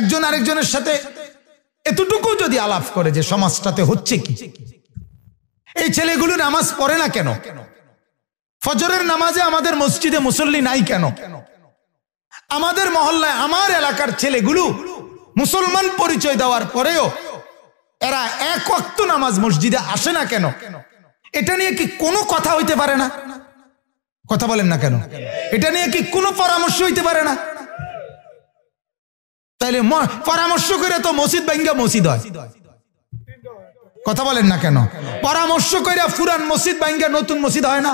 একজন আরেকজনের সাথে এতটুকু যদি আলাপ করে যে সমাজটাতে হচ্ছে কি, এই ছেলেগুলো নামাজ পড়ে না কেন, ফজরের নামাজে আমাদের মসজিদে মুসল্লি নাই কেন, আমাদের মহল্লায় আমার এলাকার ছেলেগুলো মুসলমান পরিচয় দেওয়ার পরেও এরা এক ওয়াক্ত নামাজ মসজিদে আসে না কেন, এটা নিয়ে কি কোনো কথা হইতে পারে না? কথা বলেন না কেন? এটা নিয়ে কি কোনো পরামর্শ হইতে পারে না? তাইলে পরামর্শ করে তো মসজিদ ভাঙ্গা মসজিদ হয়। কথা বলেন না কেন? পরামর্শ কইরা পুরান মসজিদ ভাঙ্গা নতুন মসজিদ হয় না?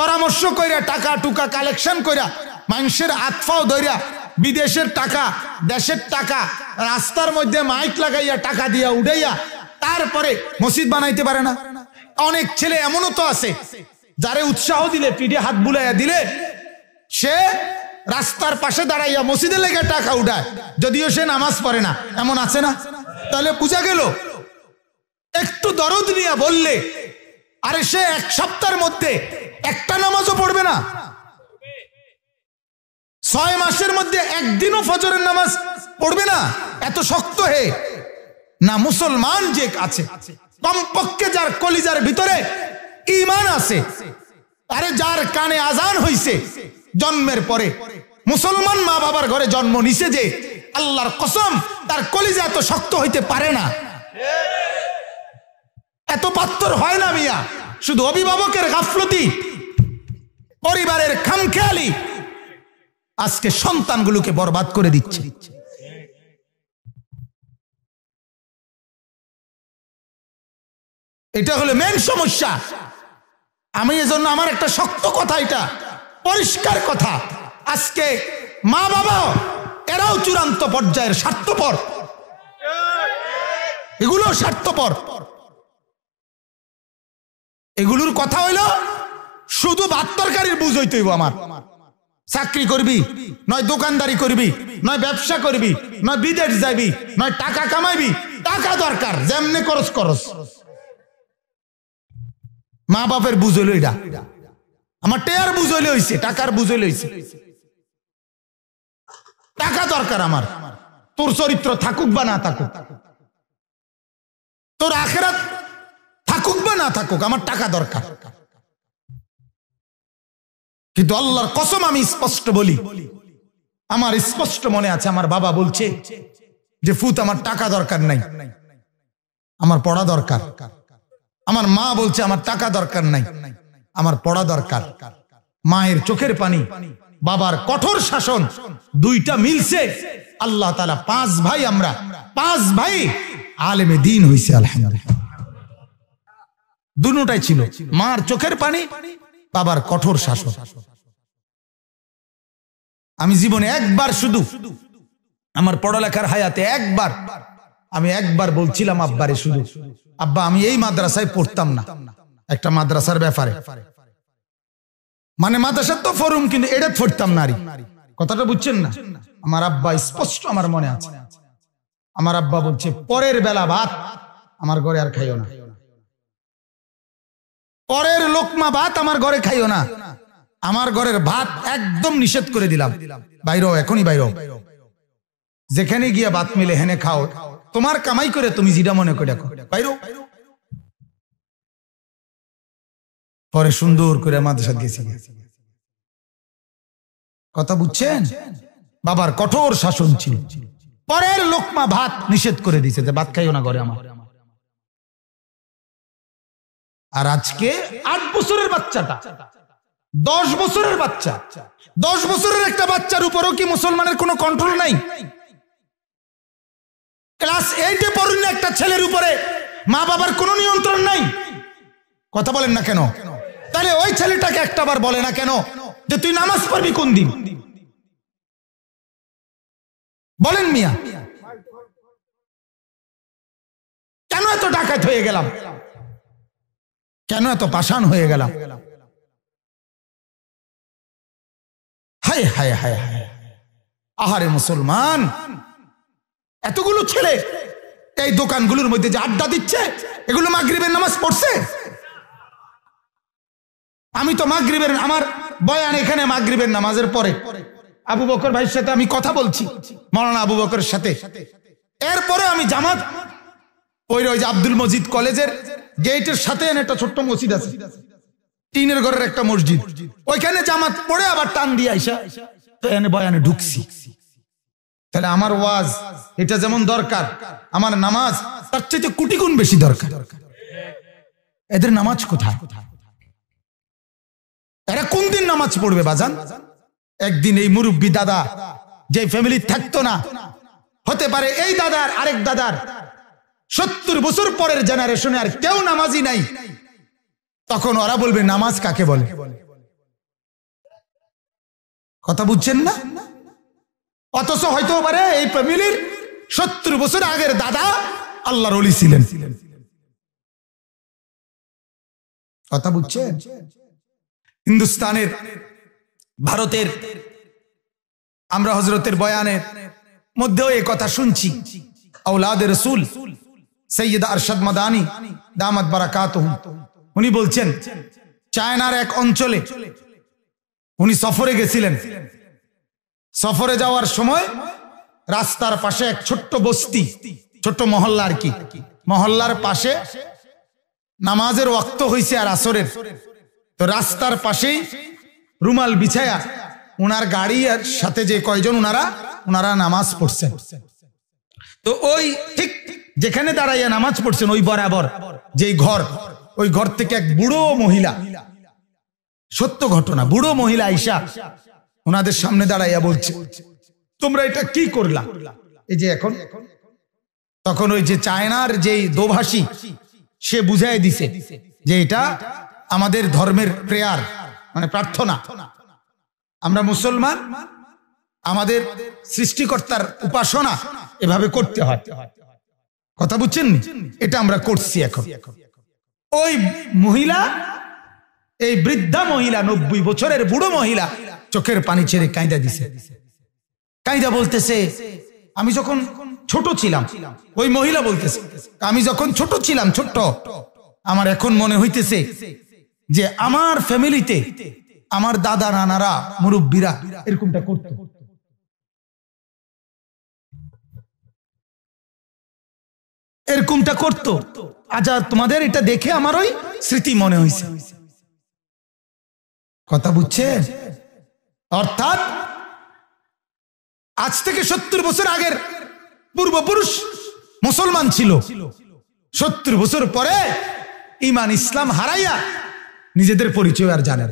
পরামর্শ কইরা টাকা টুকা কালেকশন কইরা মানুষের আতফাও ধইরা বিদেশের টাকা দেশের টাকা রাস্তার মধ্যে মাইক লাগাইয়া টাকা দিয়া উড়াইয়া তারপরে মসজিদ বানাইতে পারে না? অনেক ছেলে এমনও তো আছে যারে উৎসাহ দিলে, পিঠে হাত বুলাইয়া দিলে সে রাস্তার পাশে দাঁড়াইয়া মসজিদে লেগে টাকা উঠায়, যদিও সে নামাজ পড়ে না। এমন আছে না? তাহলে বুঝা গেল একটু দরদ নিয়ে বললে আরে সে এক সপ্তাহের মধ্যে একটা নামাজও পড়বে না, 6 মাসের মধ্যে একদিনও ফজরের নামাজ পড়বে না। এত শক্ত হে না মুসলমান যে আছে, কমপক্ষে যার কলিজার ভিতরে ঈমান আছে, আরে যার কানে আজান হইছে জন্মের পরে, মুসলমান মা বাবার ঘরে জন্ম নিছে, যে আল্লাহর কসম তার কলিজা এত শক্ত হইতে পারে না, এত পাত্তর হয় না মিয়া। শুধু অভিভাবকের গাফলতি, পরিবারের খামখেয়ালি আজকে সন্তানগুলোকে বরবাদ করে দিচ্ছে। এটা হলো মেন সমস্যা। আমি এজন্য আমার একটা শক্ত কথা, এটা পরিষ্কার কথা, আজকে মা বাবা এরাও চূড়ান্ত পর্যায়ের স্বার্থপর, এগুলো স্বার্থপর। এগুলোর কথা হইল শুধু ভাত তরকারির বুঝ হইতে হইব। আমার চাকরি করবি, নয় দোকানদারি করবি, নয় ব্যবসা করবি, নয় বিদেশ যাবি, নয় টাকা কামাইবি, টাকা দরকার, যেমনে করস করস। মা বাপের বুঝ হইল এটা, আমার টেয়ার বুঝ হইলে হইছে, টাকার বুঝ হইলে হইছে, টাকা দরকার আমার। তোর চরিত্র থাকুক বা না থাকুক, তোর আখিরাত থাকুক বা না থাকুক, আমার টাকা দরকার। কিন্তু আল্লাহর কসম আমি স্পষ্ট বলি, আমার স্পষ্ট মনে আছে আমার বাবা বলছে যে ফুত আমার টাকা দরকার নাই, আমার পড়া দরকার। আমার মা বলছে আমার টাকা দরকার নাই, আমার পড়া দরকার। মায়ের চোখের পানি, বাবার কঠোর শাসন, দুইটা মিলছে আল্লাহ তাআলা 5 ভাই, আমরা 5 ভাই আলেমে দ্বীন হইছে আলহামদুলিল্লাহ। দুটোটাই ছিল, মার চোখের পানি, বাবার কঠোর শাসন। আমি জীবনে একবার, শুধু আমার পড়ালেখার হায়াতে আমি একবার বলছিলাম আব্বারে, শুধু আব্বা আমি এই মাদ্রাসায় পড়তাম না, একটা মাদ্রাসার ব্যাপারে, মানে মাদ্রাসার তো ফরুম কিন্তু এটা পড়তাম না। কথাটা বুঝছেন না? আমার আব্বা স্পষ্ট আমার মনে আছে, আমার আব্বা বলছে পরের বেলা ভাত আমার ঘরে আর খাইও না, পরের লোকমা ভাত আমার ঘরে খাইও না, আমার ঘরের ভাত একদম নিষেধ করে দিলাম, বাইরে এখনই বাইরে, যেখানে গিয়া ভাত মিলে হেনে খাও, তোমার কামাই করে তুমি যেটা মনে করে দেখো, বাইরে। পরে সুন্দর করে মাদ্রাসা গেছি। কথা বুঝছেন? বাবার কঠোর শাসন ছিল, পরের লোকমা ভাত নিষেধ করে দিয়েছে যে ভাত খাইও না ঘরে আমার। আর আজকে 8 বছরের বাচ্চাটা, 10 বছরের বাচ্চা, 10 বছরের একটা বাচ্চার উপরও কি মুসলমানের কোনো কন্ট্রোল নাই? ক্লাস 8-এ পড়ুন একটা ছেলের উপরে মা বাবার কোনো নিয়ন্ত্রণ নাই। কথা বলেন না কেন? তাহলে ওই ছেলেটাকে একটাবার বলে না কেন যে তুই নামাজ পড়বি কোন দিন? বলেন মিয়া, কেন এত ডাকাত হয়ে গেলাম? কেন এত পাষাণ হয়ে গেলাম? হায় হায় হায় হায়, আহারে মুসলমান, এতগুলো ছেলে এই দোকানগুলোর মধ্যে যে আড্ডা দিচ্ছে, এগুলো মাগরিবের নামাজ পড়ছে? আমি তো মাগরিবের, আমার বয়ান এখানে মাগরিবের নামাজের পরে, আবু বকর ভাইয়ের সাথে আমি কথা বলছি, মাওলানা আবু বকরের সাথে। এরপরে আমি জামাত, ওই যে আব্দুল মজিদ কলেজের গেটের সাথে একটা ছোট্ট মসজিদ আছে, টিনের ঘরের একটা মসজিদ, ওইখানে জামাত পড়ে আবার টান দিয়ে আইসা তো এনে বয়ানে ঢুকছি। তাহলে আমার ওয়াজ এটা যেমন দরকার, আমার নামাজ তার চাইতে কোটি গুণ বেশি দরকার। এদের নামাজ কোথায়? এরা কোন দিন নামাজ পড়বে বাজান? একদিন এই মুরব্বী দাদা যে ফ্যামিলি থাকতো না, হতে পারে এই দাদার আরেক দাদার 70 বছর পরের জেনারেশনে আর কেউ নামাজি নাই, তখন ওরা বলবে নামাজ কাকে বলে। কথা বুঝছেন না? অথচ হয়তো পারে এই ফ্যামিলির 70 বছর আগের দাদা আল্লাহর ওলি ছিলেন। কথা বুঝছেন? হিন্দুস্তানের, ভারতের, আমরা হযরতের বয়ানের মধ্যেও এই কথা শুনছি। আওলাদে রাসূল সৈয়দ আরশাদ মাদানী দামাত বারাকাতুহু, উনি বলছেন চায়নার এক অঞ্চলে উনি সফরে গেছিলেন। সফরে যাওয়ার সময় রাস্তার পাশে এক ছোট্ট বস্তি, ছোট্ট মহল্লা আর কি, মহল্লার পাশে নামাজের ওয়াক্ত হয়েছে আর আসরের, তো রাস্তার পাশেই রুমাল বিছায়া উনার গাড়ির সাথে যে কয়জন উনারা নামাজ পড়ছেন। তো ওই ঠিক যেখানে দাঁড়াইয়া নামাজ পড়ছেন ওই বরাবর যেই ঘর, ওই ঘর থেকে এক বুড়ো মহিলা, সত্য ঘটনা, বুড়ো মহিলা আইসা ওনাদের সামনে দাঁড়াইয়া বলছে, তোমরা এটা কি করলা? এই যে এখন, তখন ওই যে চায়নার যেই দোভাষী সে বুঝাই দিছে যে এটা আমাদের ধর্মের প্রেয়ার, মানে প্রার্থনা। আমরা মুসলমান, আমাদের সৃষ্টিকর্তার উপাসনা এভাবে করতে হয়। কথা বুঝছেন? এটা আমরা করছি এখন। ওই মহিলা, এই বৃদ্ধা মহিলা, 90 বছরের বুড়ো মহিলা চোখের পানি ছেড়ে কাঁদা দিছে। কাঁদা বলতেছে, আমি যখন ছোট ছিলাম, ওই মহিলা বলতেছে, আমি যখন ছোট ছিলাম, ছোট্ট, আমার এখন মনে হইতেছে যে আমার ফ্যামিলিতে আমার দাদা নানারা মুরব্বীরা এরকমটা করত। এরকমটা করত। আচ্ছা, তোমাদের এটা দেখে আমার ওই স্মৃতি মনে হয়েছে। কথা বুঝছে? অর্থাৎ আজ থেকে 70 বছর আগের পূর্বপুরুষ মুসলমান ছিল, 70 বছর পরে ঈমান ইসলাম হারাইয়া নিজেদের পরিচয় আর জানে।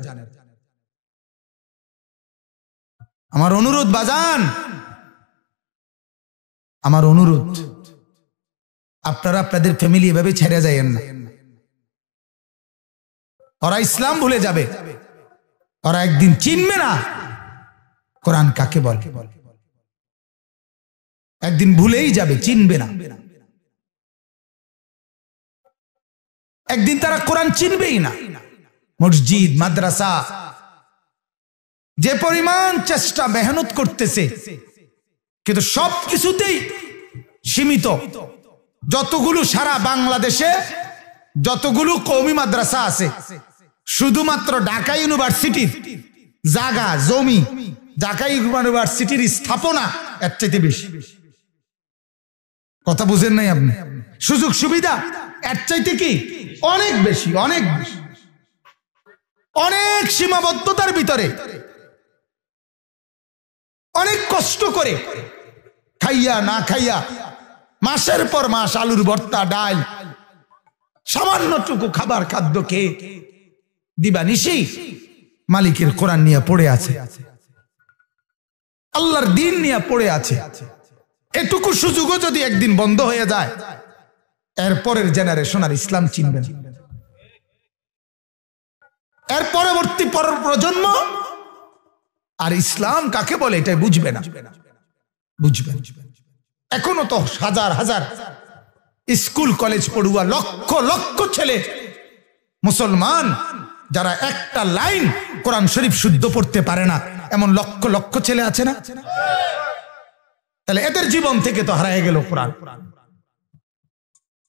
আমার অনুরোধ বাজান, আমার অনুরোধ, আপনারা আপনাদের ফ্যামিলি এভাবে ছেড়ে যায়েন না। ওরা ইসলাম ভুলে যাবে, ওরা একদিন চিনবে না কোরআন কাকে বলে, একদিন ভুলেই যাবে, চিনবে না। একদিন তারা কোরআন চিনবেই না। মসজিদ, মাদ্রাসা যে পরিমাণ চেষ্টা মেহনত করতেছে, কিন্তু সব কিছুতেই সীমিত। যতগুলো সারা বাংলাদেশে যতগুলো কওমি মাদ্রাসা আছে, শুধুমাত্র ঢাকা ইউনিভার্সিটির জায়গা জমি, ঢাকা ইউনিভার্সিটির স্থাপনা এর চাইতে বেশি। কথা বুঝেন নাই আপনি? সুযোগ সুবিধা এর চাইতে কি অনেক বেশি, অনেক বেশি। অনেক সীমাবদ্ধতার ভিতরে অনেক কষ্ট করে খাইয়া না খাইয়া মাসের পর মাস আলুর ভর্তা, ডাল, সামান্যটুকু খাবার খাদ্য খেয়ে দিবানিশি মালিকের কোরআন নিয়ে পড়ে আছে, আল্লাহর দ্বীন নিয়ে পড়ে আছে। এটুকু সুযোগও যদি একদিন বন্ধ হয়ে যায়, এর পরের জেনারেশন আর ইসলাম চিনবে না। এর পরবর্তী প্রজন্ম আর ইসলাম কাকে বলে এটাই বুঝবে না, বুঝবে। এখনো তো হাজার হাজার স্কুল কলেজ পড়ুয়া, লক্ষ লক্ষ ছেলে মুসলমান যারা একটা লাইন কোরআন শরীফ শুদ্ধ পড়তে পারে না, এমন লক্ষ লক্ষ ছেলে আছে না? তাহলে এদের জীবন থেকে তো হারিয়ে গেল কোরআন।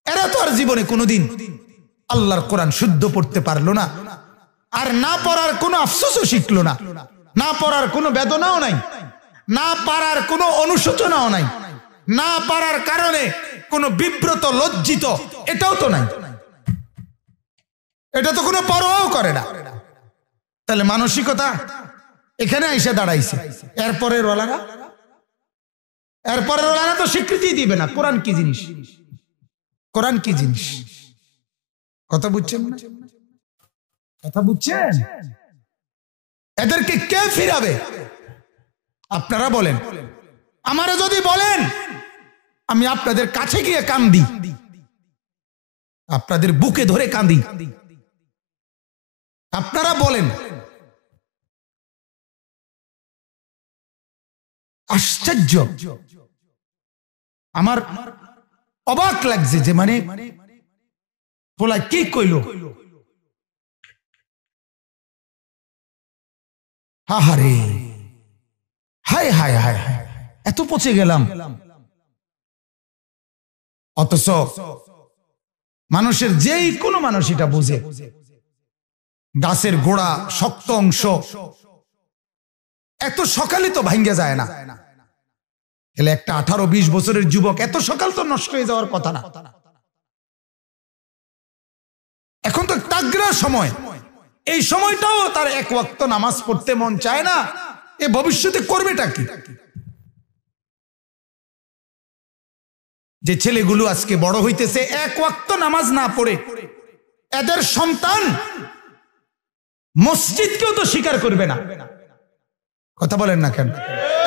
এরা তো আর জীবনে কোনোদিন আল্লাহর কোরআন শুদ্ধ পড়তে পারলো না, আর না পড়ার কোনো আফসোসও শিখলো না, না পড়ার কোনো বেদনাও নাই। না পারার কোনো অনুশোচনাও নাই, না পারার কারণে কোনো বিব্রত লজ্জিত এটাও তো নাই, এটা তো কোনো পরোয়াও করে না। তাহলে মানসিকতা এখানে এসে দাঁড়াইছে। এরপরের ওলারা তো স্বীকৃতি দিবে না কোরআন কি জিনিস, কোরআন কি জিনিস। কথা বুঝছেন না? কথা বুঝছেন? এদেরকে কে ফিরাবে? আপনারা বলেন। আমারে যদি বলেন আমি আপনাদের কাছে গিয়ে কান্দি, আপনাদের বুকে ধরে কাঁদি। আপনারা বলেন। আশ্চর্য, আমার অবাক লাগছে যে মানে বলা কি কইল। হাহারে, হায় হায় হায় হায়, এত পচে গেলাম। অথচ মানুষের যেই কোনো মানুষ এটা বুঝে, গাছের গোড়া শক্ত অংশ এত সকালে তো ভাঙ্গে যায় না। এলে একটা 18-20 বছরের যুবক এত সকাল তো নষ্ট হয়ে যাওয়ার কথা না। এখন তো তাগড়া সময়, এই সময়টাও তার এক ওয়াক্ত নামাজ পড়তে মন চায় না। এ ভবিষ্যতে করবেটা কি? যে ছেলেগুলো আজকে বড় হইতেছে এক ওয়াক্ত নামাজ না পড়ে, এদের সন্তান মসজিদকেও তো স্বীকার করবে না। কথা বলেন না কেন?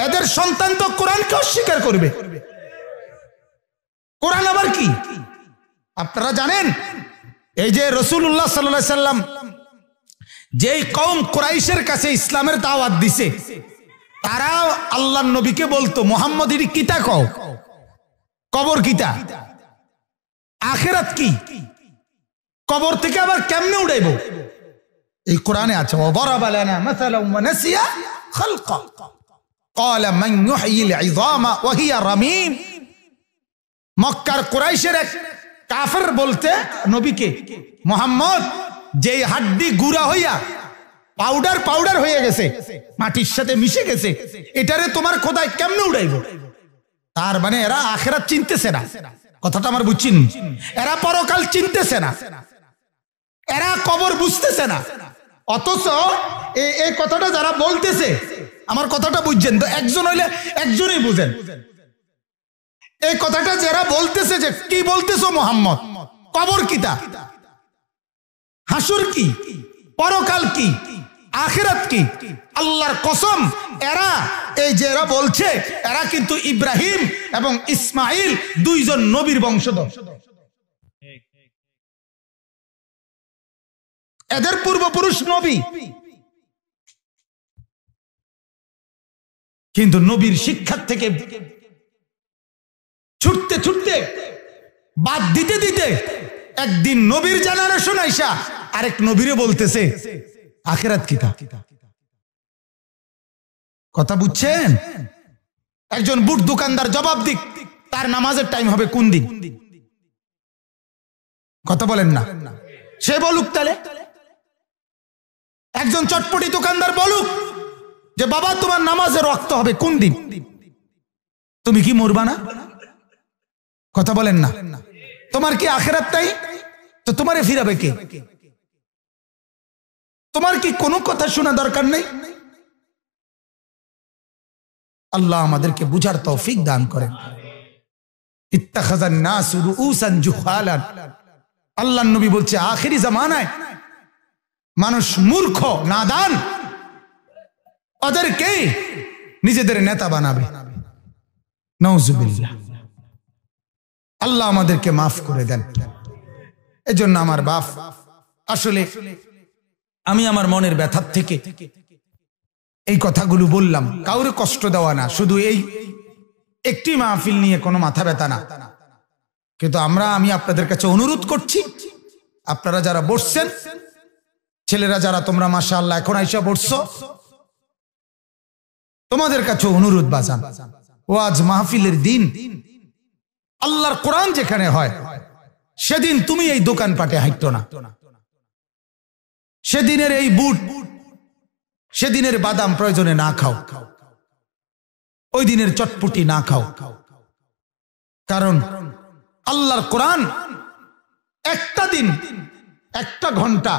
এদের সন্তান তো কোরআনকেও স্বীকার করবে। কোরআন আবার কি আপনারা জানেন? এই যে রাসূলুল্লাহ সাল্লাল্লাহু আলাইহি সাল্লাম যেই কওম কুরাইশের কাছে ইসলামের দাওয়াত দিছে, তারা আল্লাহর নবীকে বলতো মুহাম্মদের কিতা কও, কবর কিতা, আখিরাত কি, কবর থেকে আবার কেমনে উঠাইবো? এই কোরআনে আছে ওয়াদারাবা লানা মাসালান ওয়া নাসিয়া খালকা ক্বালা মান ইউহয়িল ইযামা ওয়া হিয়া রামীম। মক্কার কুরাইশের এক কাফের বলতে নবীকে, মুহাম্মদ যেই হাড্ডি গুঁড়া হইয়া পাউডার হয়ে গেছে, মাটির সাথে মিশে গেছে, এটারে তোমার খোদায় কেমনে উড়াইবো? তার মানে এরা আখিরাত চিনতেছে না। কথাটা আমার বুঝছেন? এরা পরকাল চিনতেছে না, এরা কবর বুঝতেছে না। অথচ এই কথাটা যারা বলতেছে, আমার কথাটা বুঝছেন তো? একজন হইলে একজনই বুঝেন। এই কথাটা যারা বলতেছে, যে কি বলতেছো মুহাম্মদ, কবর কিতা, হাসুর কি, পরকাল কি, আখিরাত কি, আল্লাহর কসম এরা এই যে এরা বলছে, এরা কিন্তু ইব্রাহিম এবং ইসমাইল দুইজন নবীর বংশধর। এদের পূর্বপুরুষ নবী, কিন্তু নবীর শিক্ষা থেকে ছুটতে ছুটতে বাদ দিতে দিতে একদিন নবীর জেনারেশন আইসা আরেক নবীরে বলতেছে আখিরাত কিতা। কথা বুঝছেন? একজন বুট দোকানদার জবাব দিক, তার নামাজের টাইম হবে কোন দিন? কথা বলেন না? সে বলুক। তাহলে একজন চটপটি দোকানদার বলুক যে বাবা তোমার নামাজের ওয়াক্ত হবে কোন দিন? তুমি কি মরবা না? কথা বলেন না? তোমার কি আখিরাত তাই? তো তোমারে ফিরাবে কে? তোমার কি কোনো কথা শোনা দরকার নেই? আল্লাহ আমাদেরকে বুঝার তৌফিক দান করেন। ইত্তাখাযান নাসু রুউসান জুহালান। আল্লাহর নবী বলছে আখিরি জামানায় মানুষ মূর্খ নাদান, ওদেরকে নিজেদের নেতা বানাবে। নাউজুবিল্লাহ। আল্লাহ আমাদেরকে মাফ করে দেন। এজন্য আমার বাপ, আসলে আমি আমার মনের ব্যথার থেকে এই কথাগুলো বললাম, কাউরে কষ্ট দেওয়া না, শুধু এই একটি মাহফিল নিয়ে কোনো মাথা ব্যথা না। কিন্তু আমি আপনাদের কাছে অনুরোধ করছি, আপনারা যারা বসছেন, ছেলেরা যারা তোমরা মাশাআল্লাহ এখন আইসা বসছো, তোমাদের কাছে অনুরোধ বাজান, ওয়াজ মাহফিলের দিন আল্লাহর কোরআন যেখানে হয়, সেদিন তুমি এই দোকানপাটে হাঁটতো না। সেদিনের এই বুট, সেদিনের বাদাম প্রয়োজনে না খাও। ওই দিনের চটপটি না খাও, কারণ আল্লাহর কোরআন একটা দিন, একটা ঘন্টা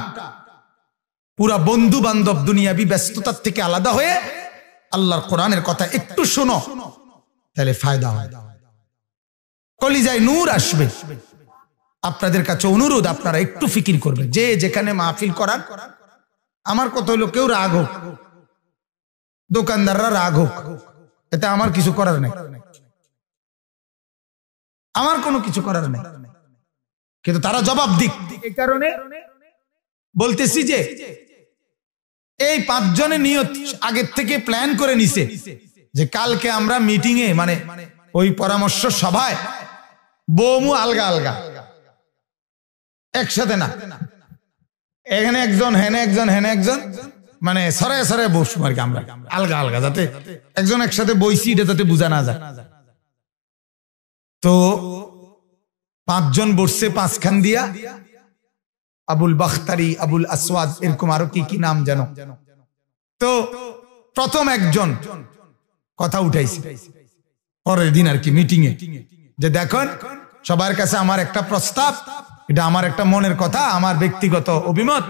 পুরা বন্ধু বান্ধব দুনিয়াবি ব্যস্ততার থেকে আলাদা হয়ে আল্লাহর কোরআনের কথা একটু শোনো, তাহলে ফায়দা হয়, কলিজায় নূর আসবে। আপনাদের কাছে অনুরোধ, আপনারা একটু ফিকির করবেন, যে যেখানে মাহফিল করার, আমার কথা হলো কেউ রাগ হোক, দোকানদাররা রাগ হোক, এতে আমার কিছু করার নেই, আমার কোনো কিছু করার নেই, কিন্তু তারা জবাব দিক। এই কারণে বলতেছি যে এই 5 জনের নিয়ত আগের থেকে প্ল্যান করে নিছে যে কালকে আমরা মিটিং এ, মানে ওই পরামর্শ সভায় বৌমু আলগা আলগা, একসাথে না, এখানে একজন হেনে একজন হেনে একজন, মানে সরায় সরায় বসবো আর কি, আমরা আলগা আলগা, যাতে একজন একসাথে বইছি এটা যাতে বোঝা না যায়। তো 5 জন বসছে 5 খান দিয়া, আবুল বাখতারি, আবুল আসওয়াদ, এরকম আরো কি কি নাম যেন। তো প্রথম একজন কথা উঠাইছে পরের দিন আর কি মিটিং এ, যে দেখুন সবার কাছে আমার একটা প্রস্তাব, এটা আমার একটা মনের কথা, আমার ব্যক্তিগত অভিমত,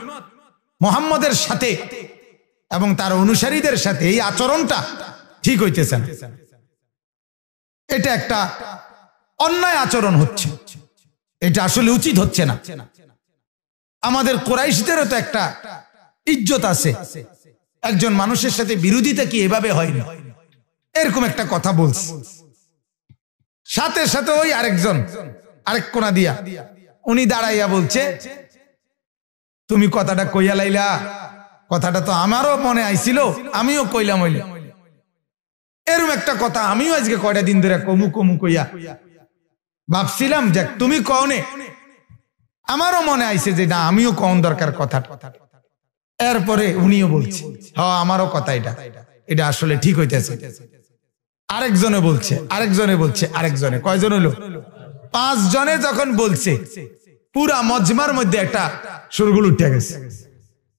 মুহাম্মদের সাথে এবং তার অনুসারীদের সাথে এই আচরণটা ঠিক হইতেছে না, এটা একটা অন্যায় আচরণ হচ্ছে, এটা আসলে উচিত হচ্ছে না। আমাদের কুরাইশদেরও তো একটা ইজ্জত আছে, একজন মানুষের সাথে বিরোধিতা কি এভাবে হয় না, এরকম একটা কথা বলছে। সাথে সাথে ওই আরেকজন আরেক কোনা দিয়া উনি দাঁড়াইয়া বলছে, তুমি কথাটা কইয়া লাইলা, কথাটা তো আমারও মনে আইছিল, আমিও কইলাম, হইলে এরকম একটা কথা আমিও আজকে কয়টা দিন ধরে কমু কমু কইয়া ভাবছিলাম, যে তুমি কওনে, আমারও মনে আইছে যে না আমিও কম দরকার কথা। এরপরে উনিও বলছে, হ্যাঁ আমারও কথা, এটা আসলে ঠিক হইতেছে। আরেকজনে বলছে, আরেকজনে বলছে, আরেকজনে, কয়জন হলো? 5 জনে যখন বলছে, পুরা মজমার মধ্যে একটা সুরগুল উঠে গেছে।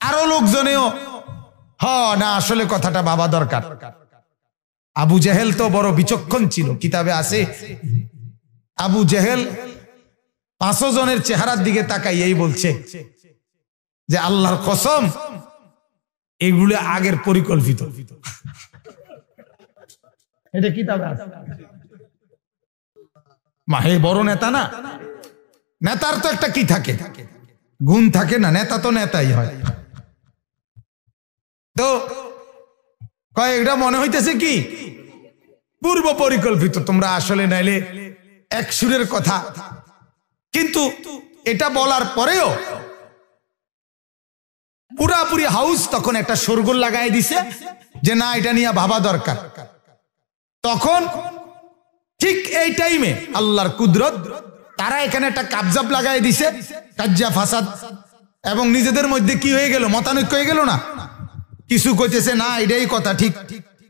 আরো লোকজনেও না আসলে কথাটা ভাবা দরকার। আবু জেহেল তো বড় বিচক্ষণ ছিল, কিতাবে আছে আবু জেহেল 500 জনের চেহারার দিকে তাকাই এই বলছে যে আল্লাহর কসম এগুলো আগের পরিকল্পিত। এটা কিতাবে আছে। মাহে বড় নেতা না, নেতার তো একটা কি থাকে, গুণ থাকে না, নেতা তো নেতাই হয়। তো কয়েকটা মনে হইতেছে কি পূর্ব পরিকল্পিত, তোমরা আসলে নাইলে এক সুরের কথা। কিন্তু এটা বলার পরেও পুরাপুরি হাউস তখন একটা শোরগোল লাগাই দিছে যে না এটা নিয়ে ভাবা দরকার। তখন ঠিক এই টাইমে আল্লাহর কুদরত, তারা এখানে একটা কাবজাব লাগাই দিছে, কাজ্জা ফাসাদ, এবং নিজেদের মধ্যে কি হয়ে গেল, মতানৈক্য হয়ে গেল না। কিছু কইতেছে না এটাই কথা ঠিক,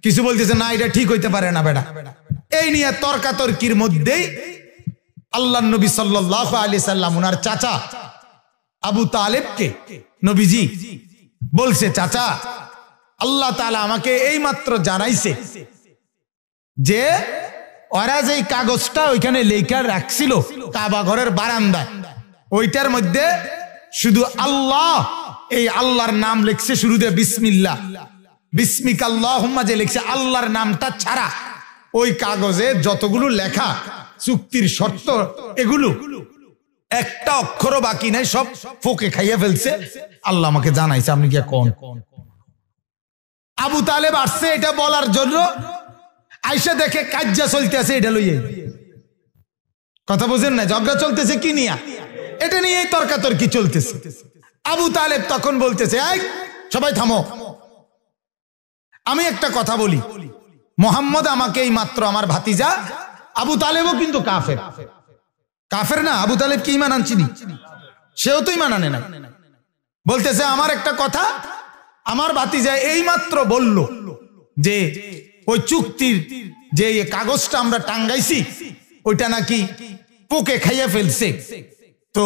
কিছু বলতেছে না এটা ঠিক হইতে পারে না বেটা। এই নিয়ে তর্কাতর্কির মধ্যেই আল্লাহর নবী সাল্লাল্লাহু আলাইহি সাল্লাম ওনার চাচা আবু তালেবকে নবীজি বলছে, চাচা আল্লাহ তাআলা আমাকে এই মাত্র জানাইছে যে ওরা যে কাগজটা ওইখানে লেখা রাখছিল কাবা ঘরের বারান্দায়, ওইটার মধ্যে শুধু আল্লাহ, এই আল্লাহর নাম লিখছে শুরুতে বিসমিল্লাহ, বিসমিকা আল্লাহুম্মা যে লিখছে, আল্লাহর নামটা ছাড়া ওই কাগজে যতগুলো লেখা চুক্তির শর্ত, এগুলো একটা অক্ষরও বাকি নাই, সব ফোকে খাইয়া ফেলছে। আল্লাহ আমাকে জানাইছে, আপনি কি কোন? আবু তালেব আসছে এটা বলার জন্য, আইসা দেখে কাজ্জা চলতে আছে, এটা লইয়ে কথা বোঝেন না, ঝগড়া চলতেছে কি নিয়া, এটা নিয়েই তর্কাতর্কি চলতেছে। আবু তালেব তখন বলতেছে, এই সবাই থামো, আমি একটা কথা বলি, মোহাম্মদ আমাকে এই মাত্র, আমার ভাতিজা আবু তালেবও কিন্তু কাফের, কাফের না, আবু তালেব কি ঈমান আনছিনি, সেও তো ঈমান আনে না। বলতেছে আমার একটা কথা, আমার ভাতিজা এই মাত্র বলল যে ওই চুক্তির যে কাগজটা আমরা টাঙ্গাইছি ওইটা নাকি পোকে খাইয়ে ফেলছে। তো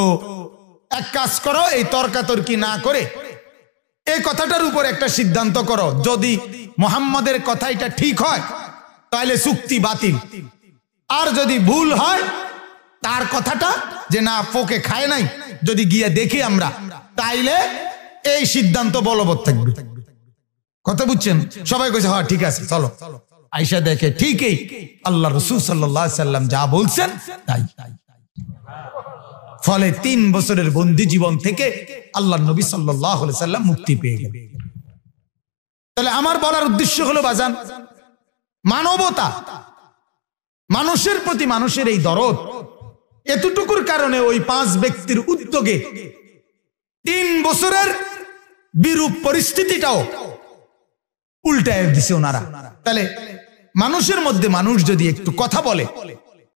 এক কাজ করো, এই তর্কাতর্কি না করে এই কথাটার উপর একটা সিদ্ধান্ত করো, যদি মুহাম্মাদের কথা এটা ঠিক হয় তাহলে চুক্তি বাতিল। আর যদি ভুল হয়, তার কথাটা যে না ফোকে খায় নাই, যদি গিয়ে দেখি আমরা, তাইলে এই সিদ্ধান্ত বলবৎ থাকবে। কথা বুঝছেন? সবাই কইছে হ্যাঁ ঠিক আছে চলো। আয়েশা দেখে ঠিকই আল্লাহ রাসূল সাল্লাল্লাহু আলাইহি সাল্লাম যা বলছেন তাই। ফলে 3 বছরের বন্দি জীবন থেকে আল্লাহ নবী সাল্লাল্লাহু আলাইহি সাল্লাম মুক্তি পেয়ে গেলেন। তাহলে আমার বলার উদ্দেশ্য হলো বাজান, মানবতা, মানুষের প্রতি মানুষের এই দরদ, এতটুকুর কারণে ওই 5 ব্যক্তির উদ্যোগে 3 বছরের বিরূপ পরিস্থিতিটাও উল্টায় দিছে ওনারা। তাহলে মানুষের মধ্যে মানুষ যদি একটু কথা বলে,